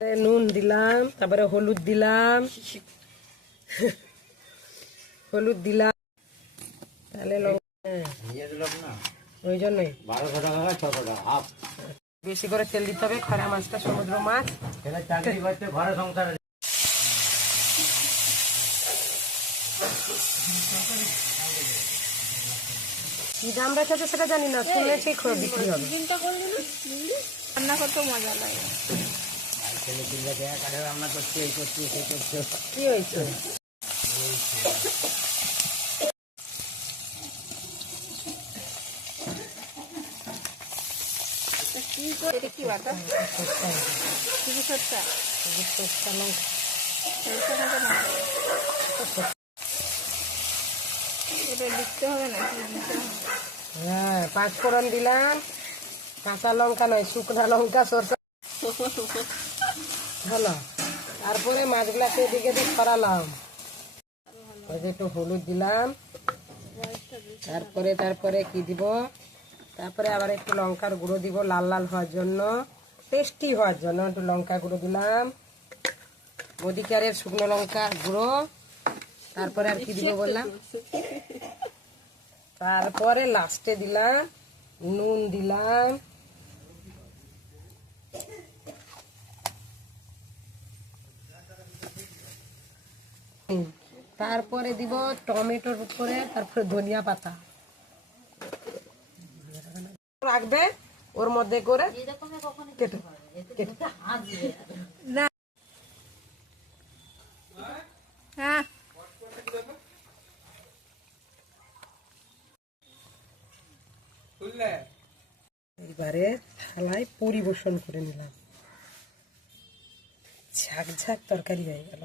নুন দিলাম, তারপরে হলুদ দিলাম, হলুদ দিলাম, তাহলে ওই জন্যই বেশি করে তেল দিতে হবে। খরা মাছটা সমুদ্র মাছ, ঘরে সংসারে কি দাম রেখেছে সেটা জানি না, শুনেছি বিক্রি হবে। রান্না করতে মজা লাগে। রান্না করছি, এই করছি, সেই করছি, কি হয়েছে? কি বাটা? শুধু সরষা, এটা লিখতে হবে না? হ্যাঁ, 5 ফোড়ন দিলাম, কাঁচা লঙ্কা নয় শুকনা লঙ্কা, সরষা হলো। তারপরে মাছগুলাকে এদিকে দিয়ে ছড়ালাম, ওই যে একটু হলুদ দিলাম, তারপরে কি দিব, তারপরে আবার একটু লঙ্কার গুঁড়ো দিব লাল লাল হওয়ার জন্য, টেস্টি হওয়ার জন্য একটু লঙ্কা গুঁড়ো দিলাম, মদিকারের শুকনো লঙ্কা গুঁড়ো। তারপরে আর কি দিব বললাম, তারপরে লাস্টে দিলাম নুন দিলাম, তারপরে দিব টমেটোর উপরে, তারপরে ধনিয়া পাতা রাখবে ওর মধ্যে করে কেটে না। হ্যাঁ, এবারে থালায় পরিবেশন করে নিলাম, ঝাঁক ঝাঁক তরকারি হয়ে গেল।